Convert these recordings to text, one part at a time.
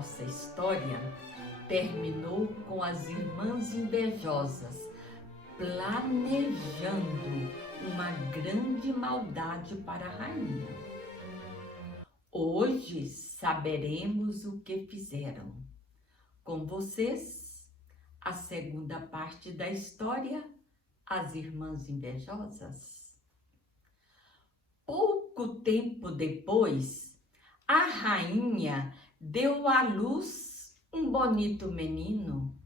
nossa história terminou com as irmãs invejosas planejando uma grande maldade para a rainha. Hoje saberemos o que fizeram. Com vocês, a segunda parte da história, As Irmãs Invejosas. Pouco tempo depois, a rainha deu à luz um bonito menino.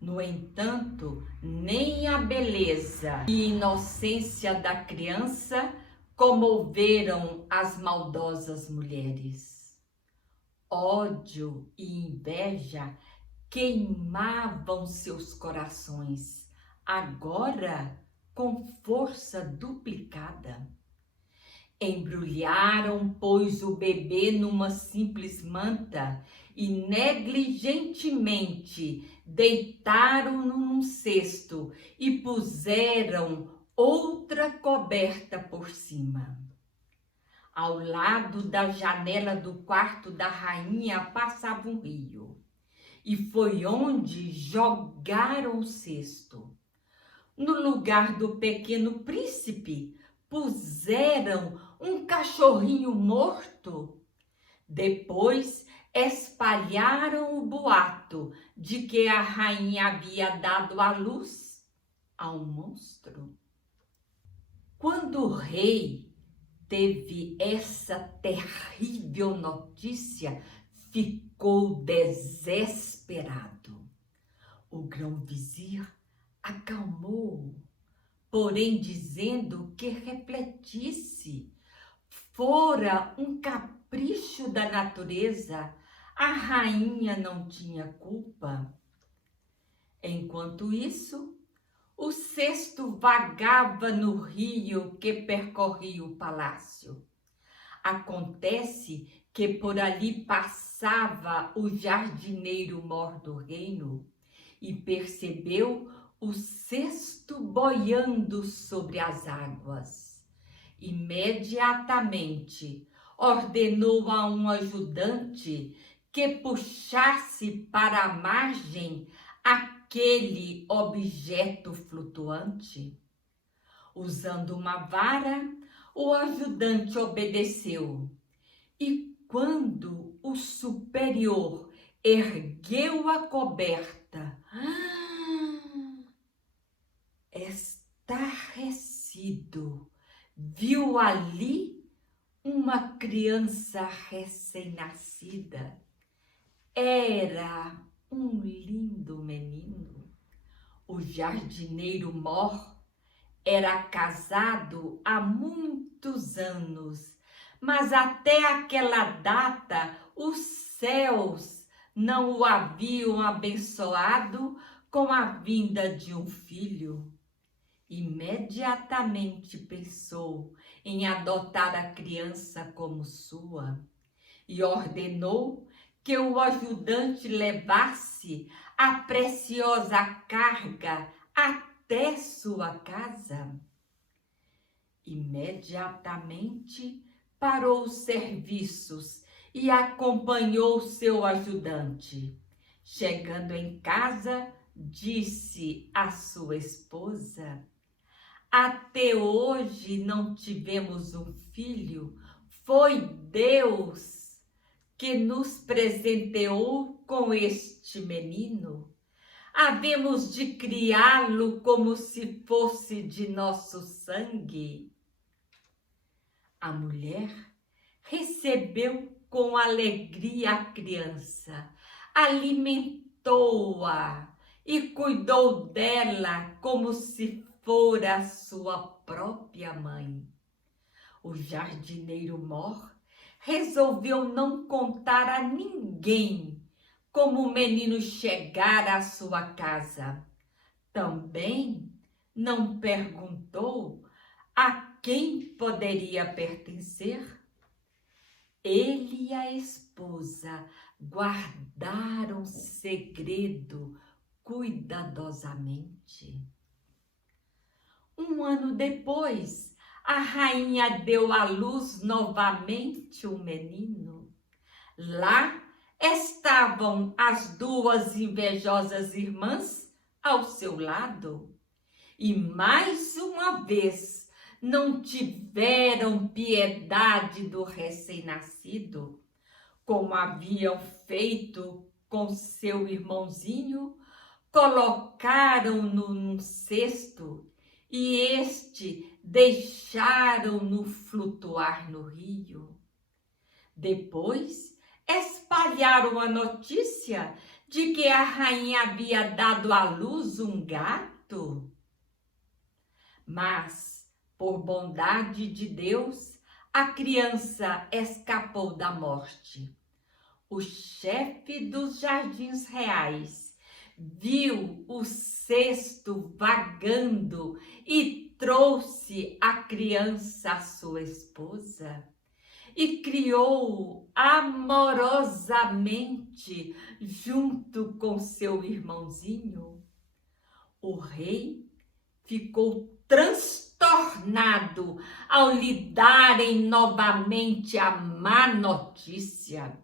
No entanto, nem a beleza e inocência da criança comoveram as maldosas mulheres. Ódio e inveja queimavam seus corações, agora com força duplicada. Embrulharam, pois, o bebê numa simples manta e negligentemente deitaram-no num cesto e puseram outra coberta por cima. Ao lado da janela do quarto da rainha passava um rio, e foi onde jogaram o cesto. No lugar do pequeno príncipe, puseram um cachorrinho morto. Depois espalharam o boato de que a rainha havia dado à luz a um monstro. Quando o rei teve essa terrível notícia, ficou desesperado. O grão-vizir acalmou, porém dizendo que refletisse. Fora um capricho da natureza, a rainha não tinha culpa. Enquanto isso, o cesto vagava no rio que percorria o palácio. Acontece que por ali passava o jardineiro mor do reino e percebeu o cesto boiando sobre as águas. Imediatamente ordenou a um ajudante que puxasse para a margem aquele objeto flutuante. Usando uma vara, o ajudante obedeceu. E quando o superior ergueu a coberta, estarrecido, viu ali uma criança recém-nascida. Era um lindo menino. O jardineiro mor era casado há muitos anos, mas até aquela data os céus não o haviam abençoado com a vinda de um filho. Imediatamente pensou em adotar a criança como sua e ordenou que o ajudante levasse a preciosa carga até sua casa. Imediatamente parou os serviços e acompanhou seu ajudante. Chegando em casa, disse à sua esposa: até hoje não tivemos um filho, foi Deus que nos presenteou com este menino. Havemos de criá-lo como se fosse de nosso sangue. A mulher recebeu com alegria a criança, alimentou-a e cuidou dela como se fora sua própria mãe. O jardineiro mor resolveu não contar a ninguém como o menino chegara à sua casa. Também não perguntou a quem poderia pertencer. Ele e a esposa guardaram segredo cuidadosamente. Um ano depois, a rainha deu à luz novamente um menino. Lá estavam as duas invejosas irmãs ao seu lado. E mais uma vez não tiveram piedade do recém-nascido, como haviam feito com seu irmãozinho. Colocaram-no num cesto e este deixaram-no flutuar no rio. Depois espalharam a notícia de que a rainha havia dado à luz um gato. Mas, por bondade de Deus, a criança escapou da morte. O chefe dos jardins reais viu o cesto vagando e trouxe a criança à sua esposa e criou-o amorosamente junto com seu irmãozinho. O rei ficou transtornado ao lhe darem novamente a má notícia.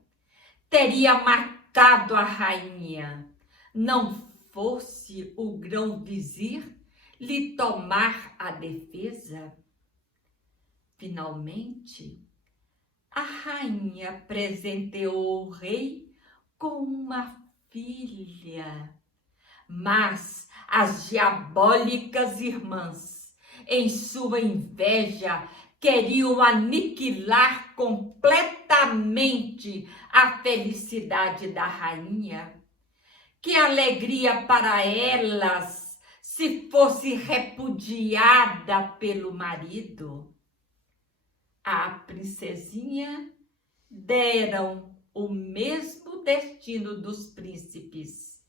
Teria matado a rainha, não fosse o grão-vizir lhe tomar a defesa. Finalmente, a rainha presenteou o rei com uma filha, mas as diabólicas irmãs, em sua inveja, queriam aniquilar completamente a felicidade da rainha. Que alegria para elas se fosse repudiada pelo marido. À princesinha deram o mesmo destino dos príncipes.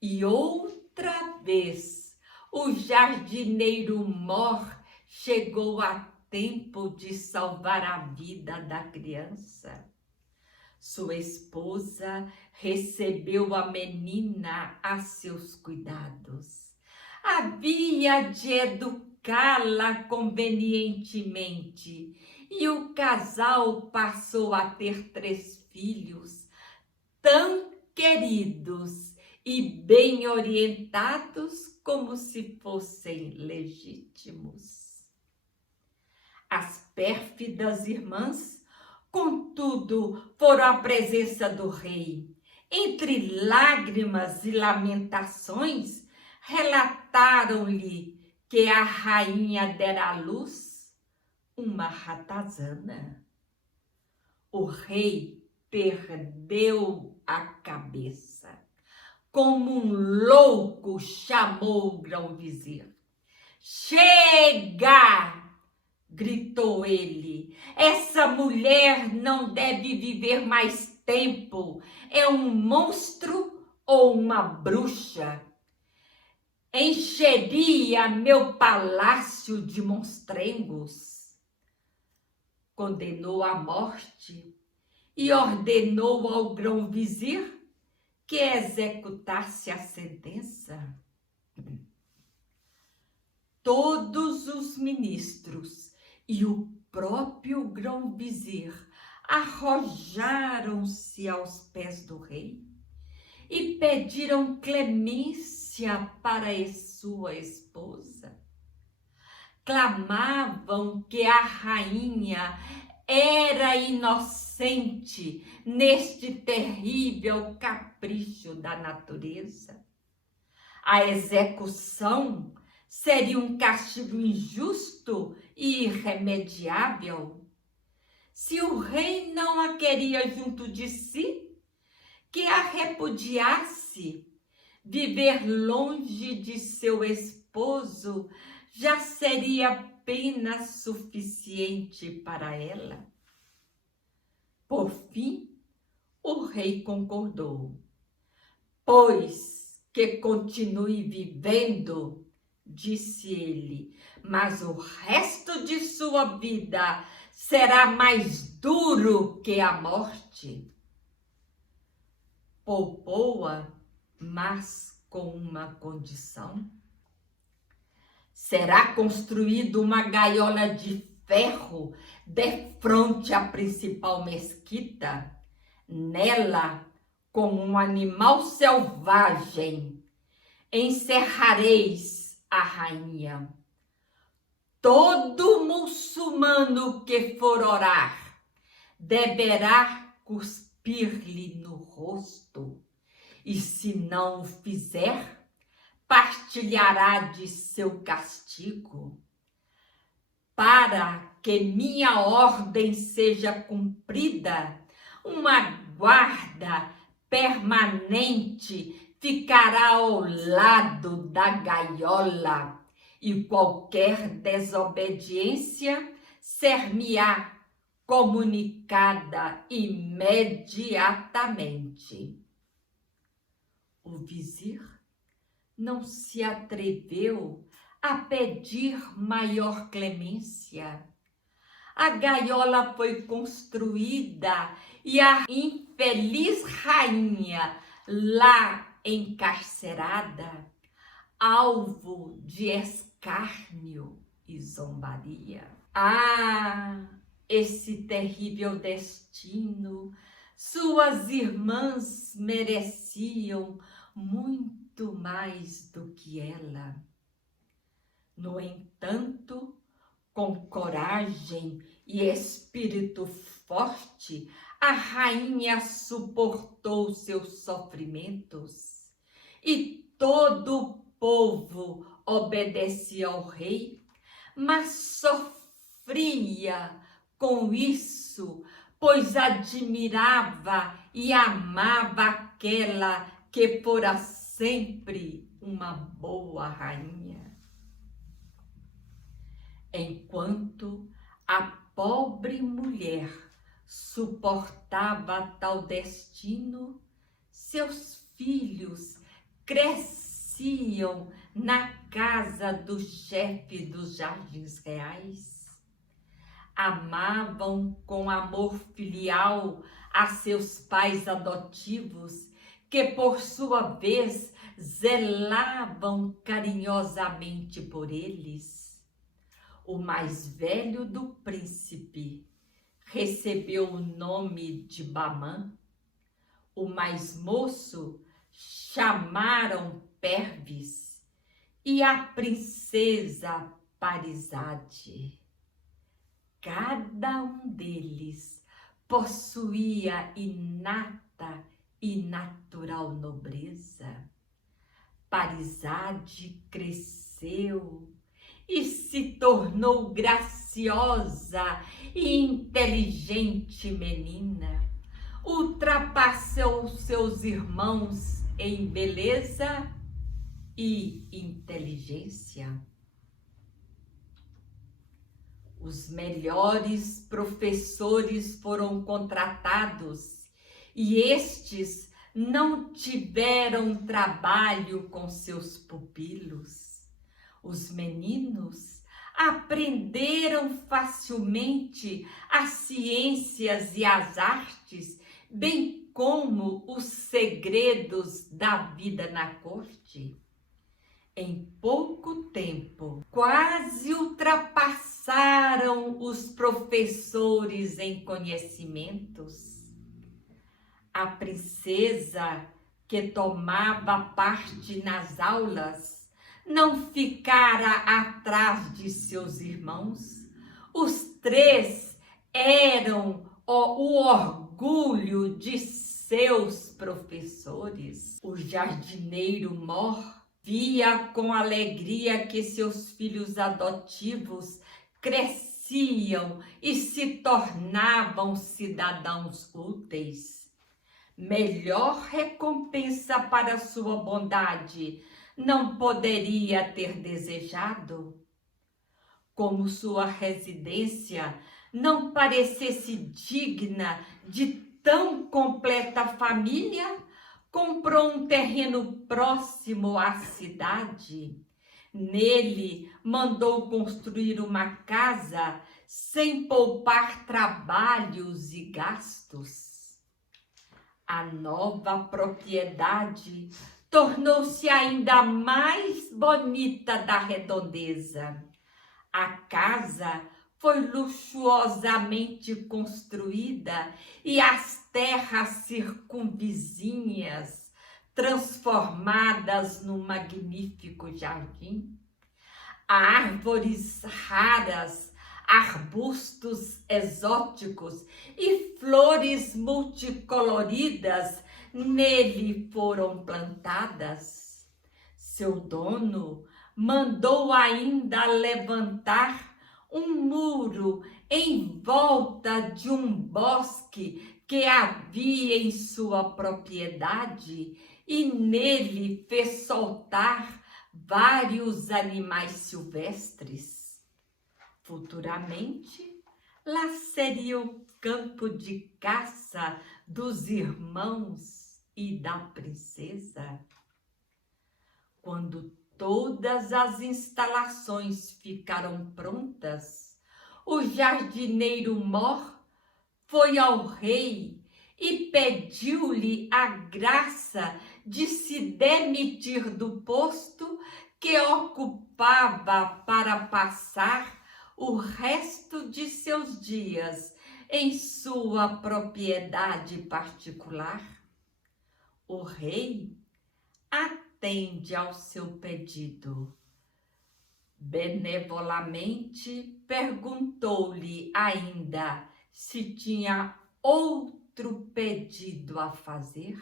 E outra vez o jardineiro mor chegou a tempo de salvar a vida da criança. Sua esposa recebeu a menina a seus cuidados. Havia de educá-la convenientemente e o casal passou a ter 3 filhos tão queridos e bem orientados como se fossem legítimos. As pérfidas irmãs, contudo, foram à presença do rei. Entre lágrimas e lamentações, relataram-lhe que a rainha dera à luz uma ratazana. O rei perdeu a cabeça. Como um louco, chamou o grão-vizir. Chega! Gritou ele, essa mulher não deve viver mais tempo, é um monstro ou uma bruxa. Encheria meu palácio de monstrengos. Condenou à morte e ordenou ao grão-vizir que executasse a sentença. Todos os ministros e o próprio grão-vizir arrojaram-se aos pés do rei e pediram clemência para sua esposa. Clamavam que a rainha era inocente neste terrível capricho da natureza. A execução seria um castigo injusto e irremediável. Se o rei não a queria junto de si, que a repudiasse. Viver longe de seu esposo já seria pena suficiente para ela. Por fim, o rei concordou. Pois que continue vivendo, disse ele, mas o resto de sua vida será mais duro que a morte. Poupou-a, mas com uma condição. Será construída uma gaiola de ferro defronte à principal mesquita. Nela como um animal selvagem, encerrareis a rainha. Todo muçulmano que for orar deverá cuspir-lhe no rosto, e se não o fizer, partilhará de seu castigo. Para que minha ordem seja cumprida, uma guarda permanente ficará ao lado da gaiola, e qualquer desobediência ser-me-á comunicada imediatamente. O vizir não se atreveu a pedir maior clemência. A gaiola foi construída e a infeliz rainha, lá encarcerada, alvo de escárnio e zombaria. Ah, esse terrível destino! Suas irmãs mereciam muito mais do que ela. No entanto, com coragem e espírito forte, a rainha suportou seus sofrimentos, e todo o povo obedecia ao rei, mas sofria com isso, pois admirava e amava aquela que fora sempre uma boa rainha. Enquanto a pobre mulher suportava tal destino, seus filhos cresciam na casa do chefe dos Jardins Reais. Amavam com amor filial a seus pais adotivos, que por sua vez zelavam carinhosamente por eles. O mais velho do príncipe recebeu o nome de Bahman, o mais moço chamaram Pervis, e a princesa Parizade. Cada um deles possuía inata e natural nobreza. Parizade cresceu e se tornou graciosa e inteligente menina. Ultrapassou seus irmãos em beleza e inteligência. Os melhores professores foram contratados e estes não tiveram trabalho com seus pupilos. Os meninos aprenderam facilmente as ciências e as artes, bem como os segredos da vida na corte. Em pouco tempo, quase ultrapassaram os professores em conhecimentos. A princesa, que tomava parte nas aulas, não ficara atrás de seus irmãos. Os três eram o orgulho de seus professores. O jardineiro Mor via com alegria que seus filhos adotivos cresciam e se tornavam cidadãos úteis. Melhor recompensa para sua bondade não poderia ter desejado. Como sua residência não parecesse digna de tão completa família, comprou um terreno próximo à cidade. Nele mandou construir uma casa sem poupar trabalhos e gastos. A nova propriedade tornou-se ainda mais bonita da redondeza. A casa foi luxuosamente construída e as terras circunvizinhas transformadas num magnífico jardim. Árvores raras, arbustos exóticos e flores multicoloridas nele foram plantadas. Seu dono mandou ainda levantar um muro em volta de um bosque que havia em sua propriedade e nele fez soltar vários animais silvestres. Futuramente, lá seria o campo de caça dos irmãos e da princesa. Quando todas as instalações ficaram prontas, o jardineiro Mor foi ao rei e pediu-lhe a graça de se demitir do posto que ocupava para passar o resto de seus dias em sua propriedade particular. O rei atende ao seu pedido. Benevolamente perguntou-lhe ainda se tinha outro pedido a fazer.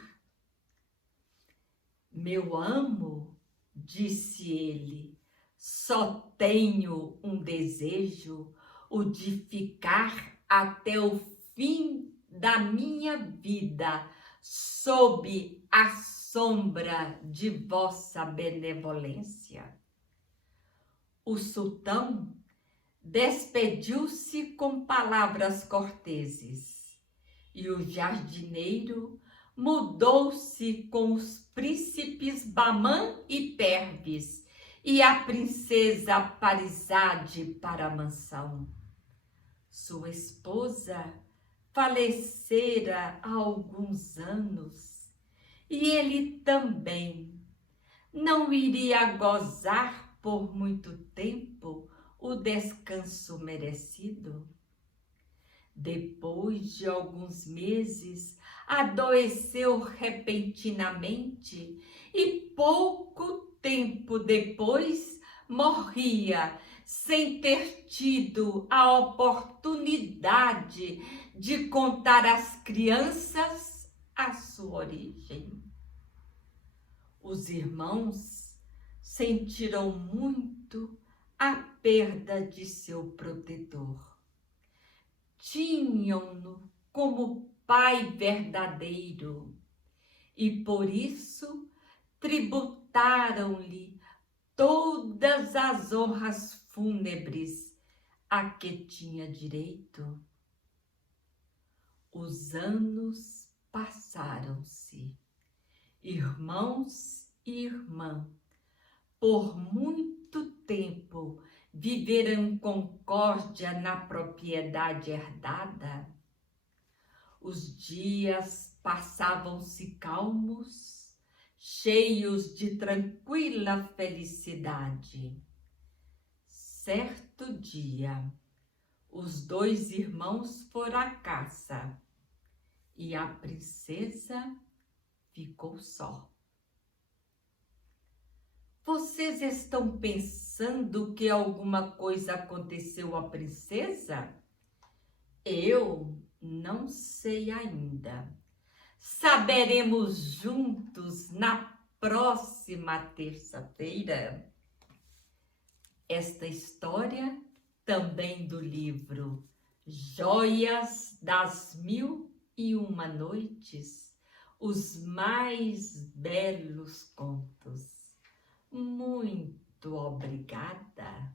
Meu amo, disse ele, só tenho um desejo, o de ficar até o fim da minha vida sob a sombra de vossa benevolência. O sultão despediu-se com palavras corteses e o jardineiro mudou-se com os príncipes Bahman e Perviz e a princesa Parizade para a mansão. Sua esposa falecera há alguns anos e ele também não iria gozar por muito tempo o descanso merecido. Depois de alguns meses, adoeceu repentinamente e pouco tempo depois morria, sem ter tido a oportunidade de contar às crianças a sua origem. Os irmãos sentiram muito a perda de seu protetor. Tinham-no como pai verdadeiro e por isso tributaram-lhe todas as honras fúnebres a que tinha direito. Os anos passaram-se, irmãos e irmã, por muito tempo viveram em concórdia na propriedade herdada. Os dias passavam-se calmos, cheios de tranquila felicidade. Certo dia, os dois irmãos foram à caça e a princesa ficou só. Vocês estão pensando que alguma coisa aconteceu à princesa? Eu não sei ainda. Saberemos juntos na próxima terça-feira. Esta história, também do livro Joias das Mil e Uma Noites, os mais belos contos. Muito obrigada.